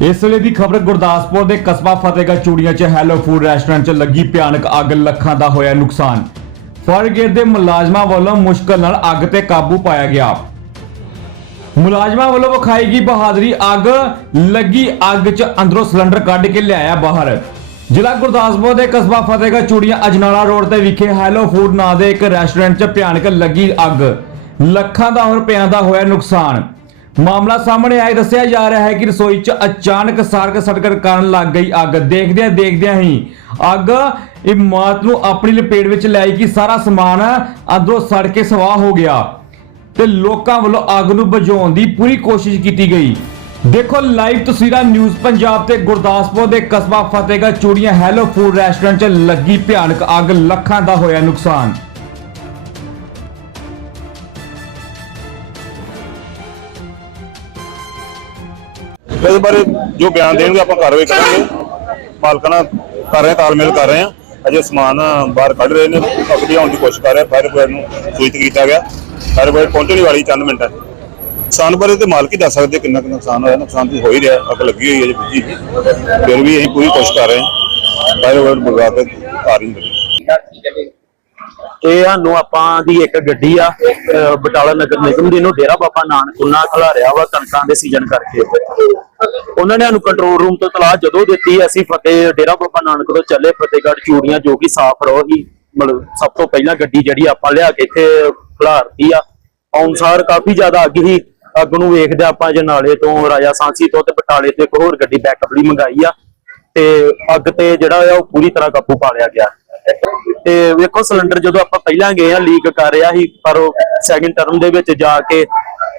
ਇਸ ਵੇਲੇ ਦੀ ਖਬਰ ਗੁਰਦਾਸਪੁਰ ਦੇ ਕਸਬਾ ਫਤਿਹਗੜ੍ਹ ਚੂੜੀਆਂ 'ਚ ਹੈਲੋ ਫੂਡ ਰੈਸਟੋਰੈਂਟ 'ਚ ਲੱਗੀ ਭਿਆਨਕ ਅੱਗ, ਲੱਖਾਂ ਦਾ ਹੋਇਆ ਨੁਕਸਾਨ। ਫਾਇਰ ਦੇ ਮੁਲਾਜ਼ਮਾਂ ਵੱਲੋਂ ਮੁਸ਼ਕਲ ਨਾਲ ਅੱਗ ਤੇ ਕਾਬੂ ਪਾਇਆ ਗਿਆ। ਮੁਲਾਜ਼ਮਾਂ ਵੱਲੋਂ ਵਿਖਾਈ ਗਈ ਬਹਾਦਰੀ ਅੱਗ, ਲੱਗੀ ਅੱਗ 'ਚ ਅੰਦਰੋਂ ਸਿਲੰਡਰ ਕੱਢ ਕੇ ਲਿਆਇਆ ਬਾਹਰ। ਜ਼ਿਲ੍ਹਾ ਗੁਰਦਾਸਪੁਰ ਦੇ ਕਸਬਾ ਫਤਿਹਗੜ੍ਹ ਚੂੜੀਆਂ ਅਜਨਾਲਾ ਰੋਡ ਤੇ ਵਿਖੇ ਹੈਲੋ ਫੂਡ ਨਾਂ ਦੇ ਇੱਕ ਰੈਸਟੋਰੈਂਟ 'ਚ ਭਿਆਨਕ ਲੱਗੀ ਅੱਗ। ਲੱਖਾਂ ਦਾ ਰੁਪਇਆਂ ਦਾ ਹੋਇਆ ਨੁਕਸਾਨ। ਮਾਮਲਾ ਸਾਹਮਣੇ ਆਇਆ ਦੱਸਿਆ ਜਾ ਰਿਹਾ ਹੈ ਕਿ ਰਸੋਈ 'ਚ ਅਚਾਨਕ ਸਾਰਕ ਸੜਕਣ ਕਾਰਨ ਲੱਗ ਗਈ ਅੱਗ। ਦੇਖਦਿਆਂ ਦੇਖਦਿਆਂ ਹੀ ਅੱਗ ਇਮਾਰਤ ਨੂੰ ਆਪਣੀ ਲਪੇਟ ਵਿੱਚ ਲੈ ਆਈ ਕਿ ਸਾਰਾ ਸਮਾਨ ਅੰਦਰੋਂ ਸੜ ਕੇ ਸਵਾਹ ਹੋ ਗਿਆ ਤੇ ਲੋਕਾਂ ਵੱਲੋਂ ਅੱਗ ਨੂੰ ਬੁਝਾਉਣ ਦੀ ਪੂਰੀ ਕੋਸ਼ਿਸ਼ ਕੀਤੀ ਗਈ। ਦੇਖੋ, ਲਾਈਵ ਤਸਵੀਰਾਂ ਨਿਊਜ਼ ਪੰਜਾਬ ਤੇ ਗੁਰਦਾਸਪੁਰ ਦੇ ਕਸਬਾ Fatehgarh Churian hello food restaurant 'ਚ ਲੱਗੀ ਭਿਆਨਕ ਅੱਗ, ਲੱਖਾਂ ਦਾ ਹੋਇਆ ਨੁਕਸਾਨ। ਇਸ ਬਾਰੇ ਜੋ ਬਿਆਨ ਦੇਣਗੇ ਆਪਾਂ ਕਾਰਵਾਈ ਕਰਾਂਗੇ। ਮਾਲਕਾਂ ਨਾਲ ਕਰ ਰਹੇ ਹਾਂ, ਤਾਲਮੇਲ ਕਰ ਰਹੇ ਹਾਂ। ਅਜੇ ਸਮਾਨ ਬਾਹਰ ਕੱਢ ਰਹੇ ਨੇ ਅੱਗ ਬੁਝਾਉਣ ਦੀ ਕੋਸ਼ਿਸ਼ ਕਰ ਰਹੇ ਫਾਇਰ ਬ੍ਰਿਗੇਡ ਨੂੰ ਸੂਚਿਤ ਕੀਤਾ ਗਿਆ। ਫਾਇਰ ਬ੍ਰਿਗੇਡ ਪਹੁੰਚਣ ਵਾਲੀ ਚੰਦ ਮਿੰਟਾਂ ਹੈ। ਨੁਕਸਾਨ ਬਾਰੇ ਤੇ ਮਾਲਕ ਹੀ ਦੱਸ ਸਕਦੇ ਕਿੰਨਾ ਕੁ ਨੁਕਸਾਨ ਹੋਇਆ। ਨੁਕਸਾਨ ਤੇ ਹੋ ਹੀ ਰਿਹਾ ਅੱਗ ਲੱਗੀ ਹੋਈ ਹੈ ਜੀ ਫਿਰ ਵੀ ਅਸੀਂ ਪੂਰੀ ਕੋਸ਼ਿਸ਼ ਕਰ ਰਹੇ ਹਾਂ। ਫਾਇਰ ਬ੍ਰਿਗੇਡ ਬੁਲਾ ਕੇ ਆ ਰਹੀ ਹੈ ਇਹ ਸਾਨੂੰ ਆਪਾਂ ਦੀ ਇੱਕ ਗੱਡੀ ਆ ਬਟਾਲਾ ਨਗਰ ਨਿਗਮ ਦੀ, ਨੂੰ ਡੇਰਾ ਬਾਬਾ ਨਾਨਕ ਉਹਨਾਂ ਖਿਲਾਰਿਆ ਵਾ ਕਣਕਾਂ ਦੇ ਸੀਜ਼ਨ ਕਰਕੇ। ਉਹਨਾਂ ਨੇ ਸਾਨੂੰ ਕੰਟਰੋਲ ਰੂਮ ਤੋਂ ਤਲਾਹ ਜਦੋਂ ਦਿੱਤੀ, ਅਸੀਂ ਫਤਿਹ, ਡੇਰਾ ਬਾਬਾ ਨਾਨਕ ਤੋਂ ਚੱਲੇ ਫਤਿਹਗੜ੍ਹ ਚੂੜੀਆਂ, ਜੋ ਕਿ ਸਾਫ਼ ਰੋ ਮਤਲਬ ਸਭ ਤੋਂ ਪਹਿਲਾਂ ਗੱਡੀ ਜਿਹੜੀ ਆਪਾਂ ਲਿਆ ਕੇ ਇੱਥੇ ਖਿਲਾਰਤੀ ਆ। ਅਨੁਸਾਰ ਕਾਫੀ ਜ਼ਿਆਦਾ ਅੱਗ ਹੀ ਅੱਗ ਨੂੰ ਵੇਖਦੇ ਆਪਾਂ ਜਨਾਲੇ ਤੋਂ, ਰਾਜਾ ਸਾਂਸੀ ਤੋਂ ਤੇ ਬਟਾਲੇ ਤੇ ਇੱਕ ਹੋਰ ਗੱਡੀ ਬੈਕਅਪ ਲਈ ਮੰਗਾਈ ਆ। ਤੇ ਅੱਗ ਤੇ ਜਿਹੜਾ ਆ, ਉਹ ਪੂਰੀ ਤਰ੍ਹਾਂ ਕਾਬੂ ਪਾ ਲਿਆ ਗਿਆ। ਤੇ ਵੇਖੋ ਸਿਲੰਡਰ ਜਦੋਂ ਆਪਾਂ ਪਹਿਲਾਂ ਗਏ ਆ ਲੀਕ ਕਰ ਰਿਹਾ ਸੀ, ਪਰ ਉਹ ਸੈਕਿੰਡ ਟਰਮ ਦੇ ਵਿੱਚ ਜਾ ਕੇ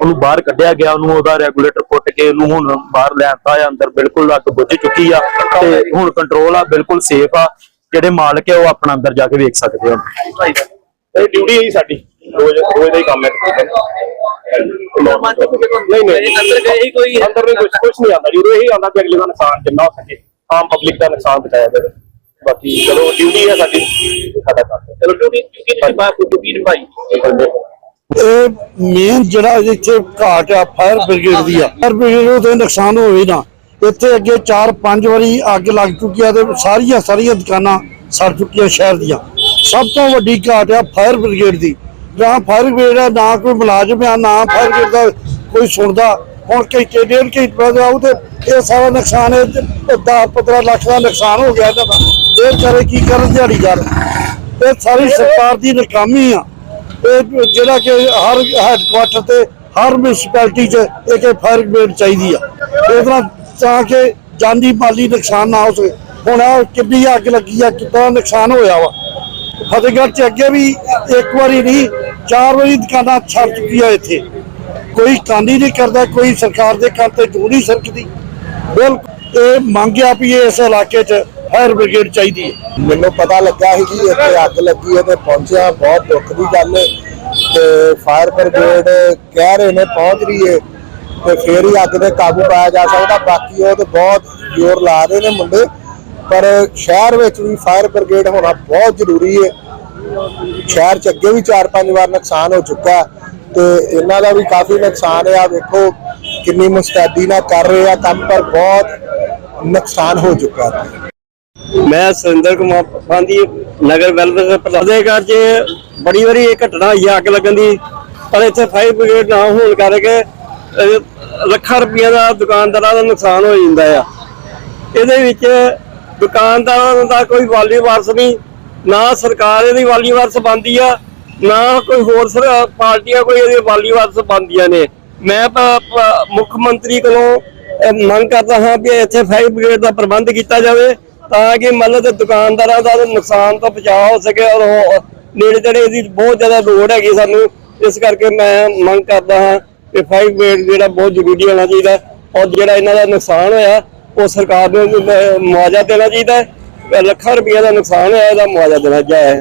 ਉਹਨੂੰ ਬਾਹਰ ਕੱਢਿਆ ਗਿਆ, ਉਹਨੂੰ ਉਹਦਾ ਰੈਗੂਲੇਟਰ ਪੁੱਟ ਕੇ ਉਹਨੂੰ ਹੁਣ ਬਾਹਰ ਲਿਆਤਾ ਆ, ਅੰਦਰ ਬਿਲਕੁਲ ਅੱਗ ਬੁੱਝ ਚੁੱਕੀ ਆ ਤੇ ਹੁਣ ਕੰਟਰੋਲ ਆ, ਬਿਲਕੁਲ ਸੇਫ ਆ, ਜਿਹੜੇ ਮਾਲਕ ਆ ਉਹ ਆਪਣਾ ਅੰਦਰ ਜਾ ਕੇ ਵੇਖ ਸਕਦੇ ਹੋ ਇਹ ਡਿਊਟੀ ਹੈ ਜੀ ਸਾਡੀ, ਰੋਜ਼ ਰੋਜ਼ ਦਾ ਹੀ ਕੰਮ ਹੈ। ਨਹੀਂ ਨਹੀਂ। ਅੰਦਰ ਗਏ ਹੀ ਕੋਈ ਅੰਦਰ ਨਹੀਂ ਕੁਝ ਕੁਝ ਨਹੀਂ ਆਉਂਦਾ, ਜਦੋਂ ਇਹੀ ਆਉਂਦਾ ਕਿ ਅਗਲੇ ਦਾ ਨੁਕਸਾਨ ਜਿੰਨਾ ਹੋ ਸਕੇ, ਆਮ ਪਬਲਿਕ ਦਾ ਨੁਕਸਾਨ ਬਚਾਇਆ ਜਾਵੇ। ਬਾਕੀ ਚਲੋ ਡਿਊਟੀ ਹੈ ਸਾਡੀ, ਸਾਡਾ ਕੰਮ ਚਲੋ ਡਿਊਟੀ ਡਿਊਟੀ ਦੀ ਬਾਤ ਡਿਊਟੀ ਨਿਭਾਈ ਇਹ ਮੇਨ ਜਿਹੜਾ ਇੱਥੇ ਘਾਟ ਆ ਫਾਇਰ ਬ੍ਰਿਗੇਡ ਦੀ ਆ। ਫਾਇਰ ਬ੍ਰਿਗੇਡ ਨੂੰ ਤੇ ਨੁਕਸਾਨ ਹੋਵੇ ਨਾ। ਇੱਥੇ ਅੱਗੇ 4-5 ਵਾਰੀ ਅੱਗ ਲੱਗ ਚੁੱਕੀ ਆ ਤੇ ਸਾਰੀਆਂ ਸਾਰੀਆਂ ਦੁਕਾਨਾਂ ਸੜ ਚੁੱਕੀਆਂ ਸ਼ਹਿਰ ਦੀਆਂ। ਸਭ ਤੋਂ ਵੱਡੀ ਘਾਟ ਆ ਫਾਇਰ ਬ੍ਰਿਗੇਡ ਦੀ। ਜਾਂ ਫਾਇਰ ਬ੍ਰਿਗੇਡ ਆ ਨਾ ਕੋਈ ਮੁਲਾਜ਼ਮ ਆ, ਨਾ ਫਾਇਰ ਬ੍ਰਿਗੇਡ ਦਾ ਕੋਈ ਸੁਣਦਾ। ਹੁਣ ਘੰਟੇ ਡੇਢ ਘੰਟੇ ਬਾਅਦ ਆਉ ਇਹ ਸਾਰਾ ਨੁਕਸਾਨ ਹੈ 10-15 ਲੱਖ ਦਾ ਨੁਕਸਾਨ ਹੋ ਗਿਆ ਇਹਨਾਂ ਦਾ ਇਹ ਕਰੇ ਕੀ ਕਰਨ ਦਿਹਾੜੀਦਾਰ ਇਹ ਸਾਰੀ ਸਰਕਾਰ ਦੀ ਨਕਾਮੀ ਆ। ਇਹ ਜਿਹੜਾ ਕਿ ਹਰ ਹੈੱਡਕੁਆਟਰ ਤੇ, ਹਰ ਮਿਊਨਿਸਪੈਲਿਟੀ 'ਚ ਇੱਕ ਫਾਇਰ ਬ੍ਰਿਗੇਡ ਚਾਹੀਦੀ ਆ। ਇਸ ਤਰ੍ਹਾਂ ਤਾਂ ਕਿ ਜਾਨੀ ਮਾਲੀ ਨੁਕਸਾਨ ਨਾ ਹੋ ਸਕੇ। ਹੁਣ ਆਹ ਕਿੰਨੀ ਅੱਗ ਲੱਗੀ ਆ, ਕਿੰਨਾ ਨੁਕਸਾਨ ਹੋਇਆ ਵਾ। ਫਤਿਹਗੜ੍ਹ 'ਚ ਅੱਗੇ ਵੀ ਇੱਕ ਵਾਰੀ ਨਹੀਂ, ਚਾਰ ਵਾਰੀ ਦੁਕਾਨਾਂ ਛੱਡ ਚੁੱਕੀਆਂ ਇੱਥੇ। ਕੋਈ ਕਾਨੀ ਨਹੀਂ ਕਰਦਾ, ਕੋਈ ਸਰਕਾਰ ਦੇ ਕੰਨ ਤੇ ਜੂ ਨਹੀਂ ਸਰਕਦੀ। ਬਿਲਕੁਲ, ਇਹ ਮੰਗਿਆ ਵੀ ਇਸ ਇਲਾਕੇ 'ਚ ਫਾਇਰ ਬ੍ਰਿਗੇਡ ਚਾਹੀਦੀ ਹੈ। ਮੈਨੂੰ ਪਤਾ ਲੱਗਾ ਸੀ ਕਿ ਇੱਥੇ ਅੱਗ ਲੱਗੀ ਹੈ ਤੇ ਪਹੁੰਚਿਆ, ਬਹੁਤ ਦੁੱਖ ਦੀ ਗੱਲ ਹੈ। ਤੇ ਫਾਇਰ ਬ੍ਰਿਗੇਡ ਕਹਿ ਰਹੇ ਨੇ ਪਹੁੰਚ ਰਹੀ ਹੈ ਤੇ ਫੇਰ ਹੀ ਅੱਗ ਤੇ ਕਾਬੂ ਪਾਇਆ ਜਾ ਸਕਦਾ। ਬਾਕੀ ਉਹ ਤੇ ਬਹੁਤ ਜ਼ੋਰ ਲਾ ਰਹੇ ਨੇ ਮੁੰਡੇ। ਪਰ ਸ਼ਹਿਰ ਵਿੱਚ ਵੀ ਫਾਇਰ ਬ੍ਰਿਗੇਡ ਹੋਣਾ ਬਹੁਤ ਜ਼ਰੂਰੀ ਹੈ। ਸ਼ਹਿਰ ਚ ਅੱਗੇ ਵੀ 4-5 ਵਾਰ ਨੁਕਸਾਨ ਹੋ ਚੁੱਕਾ ਤੇ ਇਹਨਾਂ ਦਾ ਵੀ ਕਾਫੀ ਨੁਕਸਾਨ ਆ। ਵੇਖੋ ਕਿੰਨੀ ਮੁਸਤੈਦੀ ਨਾਲ ਕਰ ਰਹੇ ਆ ਕੰਮ, ਪਰ ਬਹੁਤ ਨੁਕਸਾਨ ਹੋ ਚੁੱਕਾ। ਹੈ ਮੈਂ ਸੁਰਿੰਦਰ ਕੁਮਾਰ ਪਾਂਦੀ ਨਗਰ ਵੈਲਫੇਅਰ ਪ੍ਰਧਾਨਗੜ੍ਹ 'ਚ ਬੜੀ ਵਾਰੀ ਇਹ ਘਟਨਾ ਹੋਈ ਅੱਗ ਲੱਗਣ ਦੀ। ਪਰ ਇੱਥੇ ਫਾਇਰ ਬ੍ਰਿਗੇਡ ਨਾ ਹੋਣ ਕਰਕੇ ਲੱਖਾਂ ਰੁਪਈਆ ਦਾ ਦੁਕਾਨਦਾਰਾਂ ਦਾ ਨੁਕਸਾਨ ਹੋ ਜਾਂਦਾ ਆ। ਇਹਦੇ ਵਿੱਚ ਦੁਕਾਨਦਾਰਾਂ ਦਾ ਕੋਈ ਵਾਲੀ ਵਾਰਸ ਨਹੀਂ, ਨਾ ਸਰਕਾਰ ਇਹਦੀ ਵਾਲੀ ਵਾਰਸ ਬੰਦੀ ਆ ਨਾ ਕੋਈ ਹੋਰ ਸਰ- ਪਾਰਟੀਆਂ ਕੋਈ ਇਹਦੀ ਵਾਲੀ ਵਾਰਸ ਬੰਦੀਆਂ ਨੇ। ਮੈਂ ਮੁੱਖ ਮੰਤਰੀ ਕੋਲੋਂ ਮੰਗ ਕਰਦਾ ਹਾਂ ਕਿ ਇੱਥੇ ਫਾਇਰ ਬ੍ਰਿਗੇਡ ਦਾ ਪ੍ਰਬੰਧ ਕੀਤਾ ਜਾਵੇ, ਤਾਂ ਕਿ ਮਤਲਬ ਦੁਕਾਨਦਾਰਾਂ ਦਾ ਨੁਕਸਾਨ ਤੋਂ ਬਚਾਅ ਹੋ ਸਕੇ ਔਰ ਨੇੜੇ ਤੇੜੇ ਇਹਦੀ ਬਹੁਤ ਜ਼ਿਆਦਾ ਲੋੜ ਹੈਗੀ ਸਾਨੂੰ। ਇਸ ਕਰਕੇ ਮੈਂ ਮੰਗ ਕਰਦਾ ਹਾਂ ਕਿ ਫਾਇਰ ਬ੍ਰਿਗੇਡ ਜਿਹੜਾ ਬਹੁਤ ਜ਼ਰੂਰੀ ਹੋਣਾ ਚਾਹੀਦਾ ਔਰ ਜਿਹੜਾ ਇਹਨਾਂ ਦਾ ਨੁਕਸਾਨ ਹੋਇਆ, ਉਹ ਸਰਕਾਰ ਨੂੰ ਮੁਆਵਜ਼ਾ ਦੇਣਾ ਚਾਹੀਦਾ ਲੱਖਾਂ ਰੁਪਏ ਦਾ ਨੁਕਸਾਨ ਹੋਇਆ ਇਹਦਾ ਮੁਆਵਜ਼ਾ ਦੇਣਾ ਚਾਹੀਦਾ